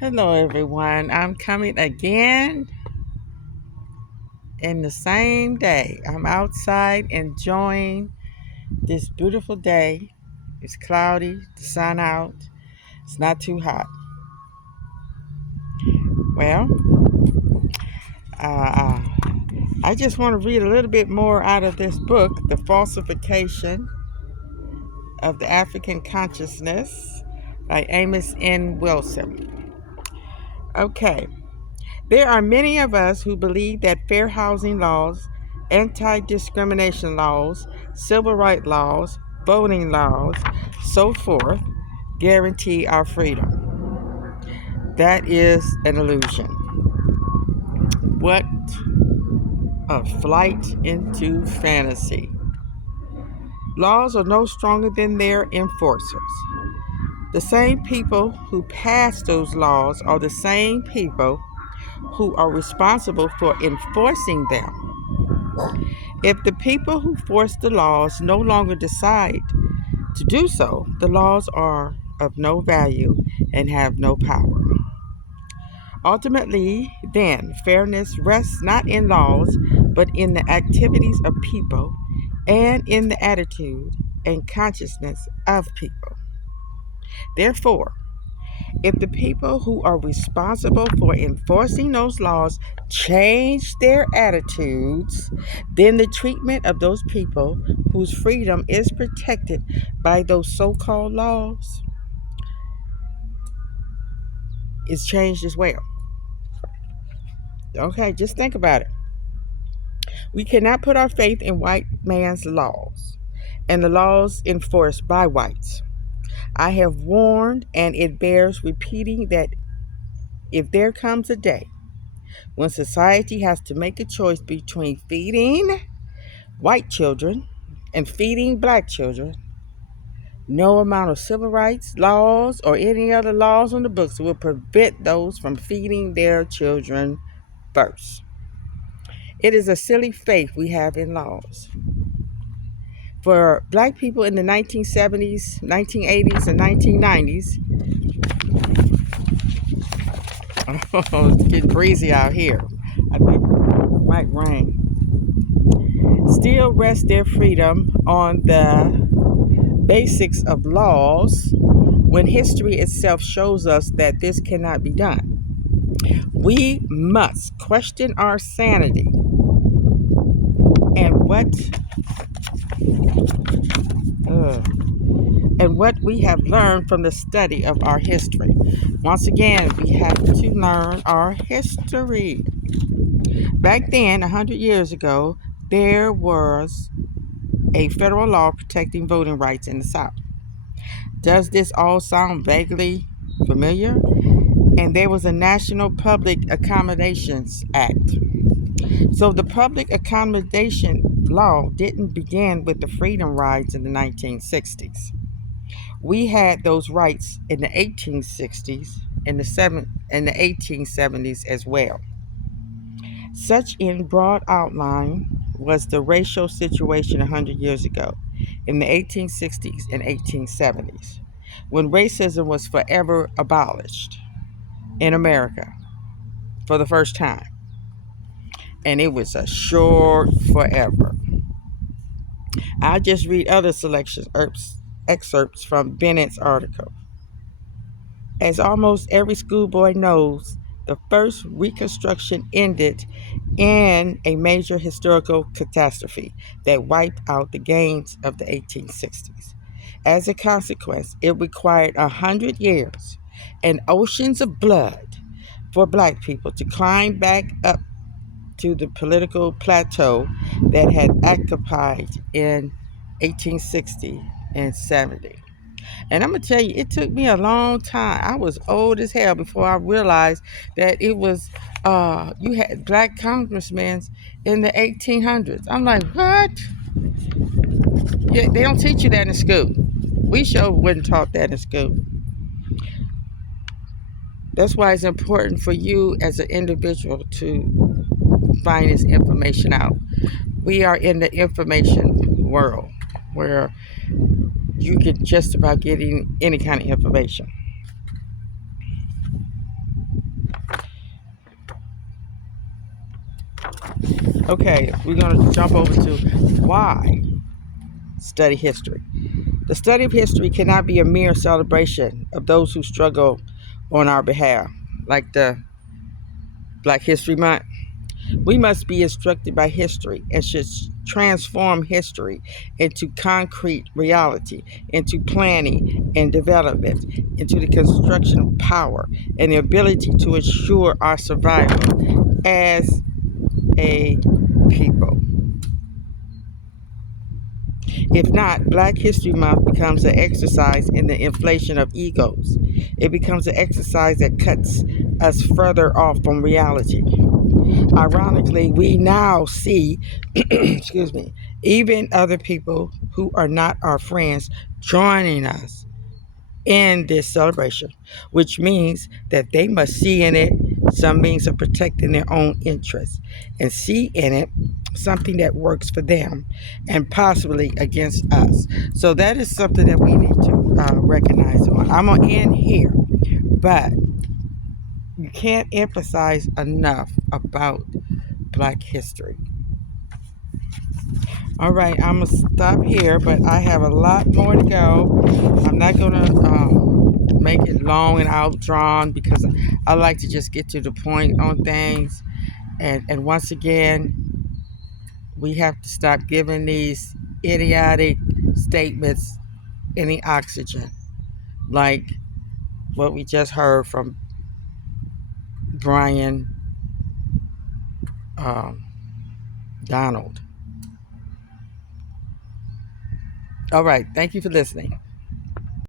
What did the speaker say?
Hello, everyone. I'm coming again in the same day. I'm outside enjoying this beautiful day. It's cloudy, the sun out. It's not too hot. Well, uh, I just want to read a little bit more out of this book, The Falsification of the African Consciousness by Amos N. Wilson. Okay. There are many of us who believe that fair housing laws, anti-discrimination laws, civil rights laws, voting laws, so forth, guarantee our freedom. That is an illusion. What a flight into fantasy. Laws are no stronger than their enforcers. The same people who pass those laws are the same people who are responsible for enforcing them. If the people who force the laws no longer decide to do so, the laws are of no value and have no power. Ultimately, then, fairness rests not in laws, but in the activities of people and in the attitude and consciousness of people. Therefore, if the people who are responsible for enforcing those laws change their attitudes, then the treatment of those people whose freedom is protected by those so-called laws is changed as well. Okay, just think about it. We cannot put our faith in white man's laws and the laws enforced by whites. I have warned, and it bears repeating, that if there comes a day when society has to make a choice between feeding white children and feeding black children, no amount of civil rights laws or any other laws on the books will prevent those from feeding their children first. It is a silly faith we have in laws. For black people in the 1970s, 1980s, and 1990s, oh, it's getting breezy out here. I think it might rain. Still rest their freedom on the basics of laws when history itself shows us that this cannot be done. We must question our sanity and what we have learned from the study of our history. Once again, we have to learn our history. Back then, 100 years ago, there was a federal law protecting voting rights in the South. Does this all sound vaguely familiar? And there was a National Public Accommodations Act. So the Public Accommodation Law didn't begin with the freedom rides in the 1960s. We had those rights in the 1860s and the 1870s as well. Such, in broad outline, was the racial situation 100 years ago in the 1860s and 1870s, when racism was forever abolished in America for the first time. And it was a short forever. I'll just read other excerpts from Bennett's article. As almost every schoolboy knows, the first Reconstruction ended in a major historical catastrophe that wiped out the gains of the 1860s. As a consequence, it required 100 years and oceans of blood for black people to climb back up to the political plateau that had occupied in 1860 and 70. And I'm going to tell you, it took me a long time. I was old as hell before I realized that it was, you had black congressmen in the 1800s. I'm like, what? Yeah, they don't teach you that in school. We sure wasn't taught that in school. That's why it's important for you as an individual to find this information out. We are in the information world where you can just about get any kind of information. Okay, we're going to jump over to why study history. The study of history cannot be a mere celebration of those who struggle on our behalf, like the Black History Month. We must be instructed by history and should transform history into concrete reality, into planning and development, into the construction of power and the ability to ensure our survival as a people. If not, Black History Month becomes an exercise in the inflation of egos. It becomes an exercise that cuts us further off from reality. Ironically, we now see, excuse me, even other people who are not our friends joining us in this celebration, which means that they must see in it some means of protecting their own interests and see in it something that works for them and possibly against us. So that is something that we need to recognize on. I'm going to end here, but you can't emphasize enough about Black history. All right, I'm going to stop here, but I have a lot more to go. I'm not going to make it long and outdrawn because I like to just get to the point on things. And once again, we have to stop giving these idiotic statements any oxygen, like what we just heard from Brian um, Donald. All right, thank you for listening.